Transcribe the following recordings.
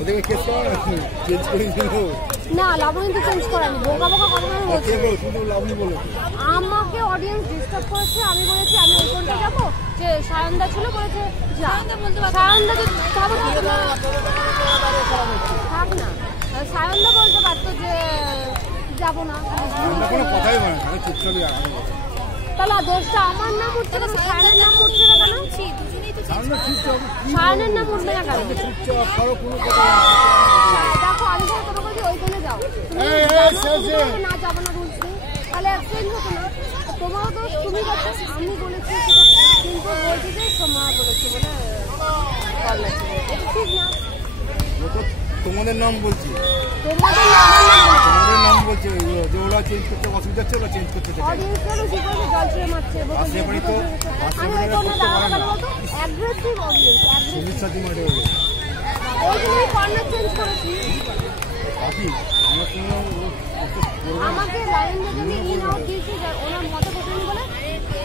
ওদেরকে কেস করা চেঞ্জ করে দিল না, লাবণী তো চেঞ্জ করেনি, বোকা বোকা কথা বলছে। লাবণী বলো আমাকে অডিয়েন্স ডিস্টার্ব করেছে, আমি বলেছি আমি ওই কোনটা যাবো, যে সায়নদা ছিল বলেছে সায়নদা যদি যাবো থাক না, সায়নদা বলতে পারতো যে যাবো না, কোনো কথাই বলে না, চুপচাপই তাহলে দোষটা আমার নাম উঠছে কেন, সায়নের নাম উঠছে না কেন, সায়নের নাম উঠবে না কেন? দেখো আমি তো তোমাকে বলছি ওইখানে যাও, না যাবো না রুলস নেই, তাহলে চেঞ্জ হতো না। তোমারও দোষ, তুমি বলছো আমি বলেছি, কিন্তু বলছি যে সোমা বলেছি বলে ঠিক না। তোমাদের নাম বলছি, তোমাদের নাম বলছে যে ওরা চেঞ্জ করতে অসুবিধা হচ্ছে, ওরা চেঞ্জ করতে চায়। জল ছেড়ে মারছে, আমাকে লাইন দেখে ইন আউট দিয়েছি, ওনার মতো পছন্দ বলে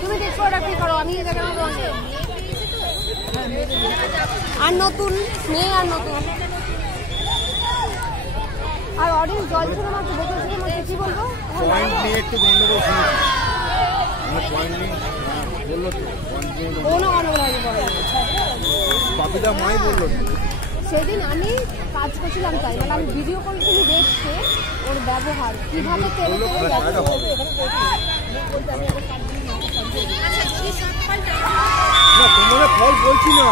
তুমি দেখো ওটা কি করো, আমি আর নতুন মেয়ে আর নতুন আর অডিয়েন্স জল ছেড়ে মারছে, বোতল ছেড়ে মারছে, কি বলবো? পয়েন্ট নিয়ে একটু গন্ডগোল বাপিদা মাই বললো সেদিন আমি কাজ করছিলাম, তাই মানে আমি ভিডিও কল থেকে দেখছে ওর ব্যবহার কিভাবে তোমাদের ফল বলছি না,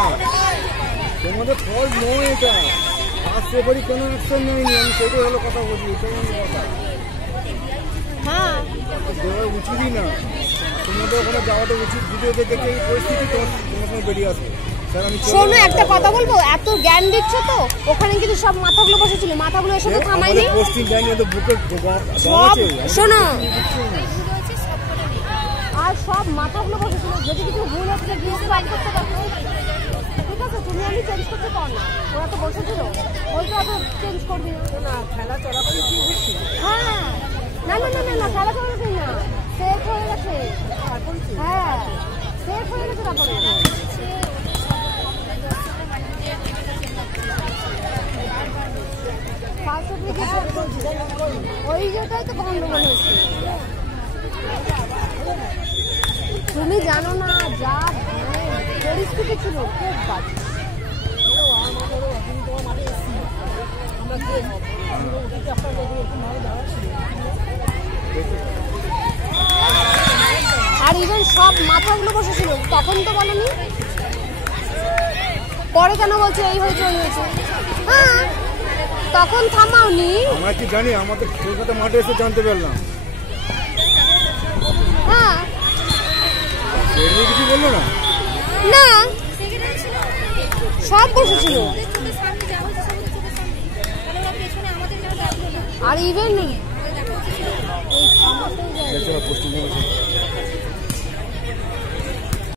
তোমাদের ফল নয় এটা, ফার্স্ট পেপারই কোনো অ্যাকশন নেয়নি, আমি সেটাই হলো কথা বলছি, এটাই কথা। হ্যাঁ দেওয়া উচিতই না, তোমাদের ওখানে যাওয়াটা উচিত, ভিডিও দেখে এই পরিস্থিতি তোমার সঙ্গে বেরিয়ে আসবে। শোনো একটা কথা বলবো, এত জ্ঞান দিচ্ছ তো, ওখানে কিন্তু সব মাথাগুলো বসেছিল, মাথাগুলো এসে তো থামায়নি। শোনো আর সব মাথাগুলো বসেছিল, যদি কিছু ভুল হচ্ছে গিয়ে ফাইন করতে পারতো, ঠিক আছে তুমি আমি চেঞ্জ করতে পার না, ওরা তো বসেছিল, বলতে অত চেঞ্জ করবি না, খেলা চলাকালীন কি হচ্ছে? হ্যাঁ না না না না না খেলা চলাকালীন না, সেফ হয়ে গেছে, হ্যাঁ সেফ হয়ে গেছে, তারপরে ওই যেটাই তো গন্ডগোল হয়েছে। তুমি জানো না যা পরিস্থিতি ছিল, খুব বাজে। আর ইভেন সব মাথাগুলো বসেছিল, তখন তো বলেনি, পরে কেন বলছে এই হয়েছে ওই হয়েছে? হ্যাঁ তখন থামাওনি, আমরা কি জানি, আমাদের কলকাতা মাঠে এসে জানতে পারলাম। হ্যাঁ কিছু বললো না, না সব বসেছিল, আর ইভেন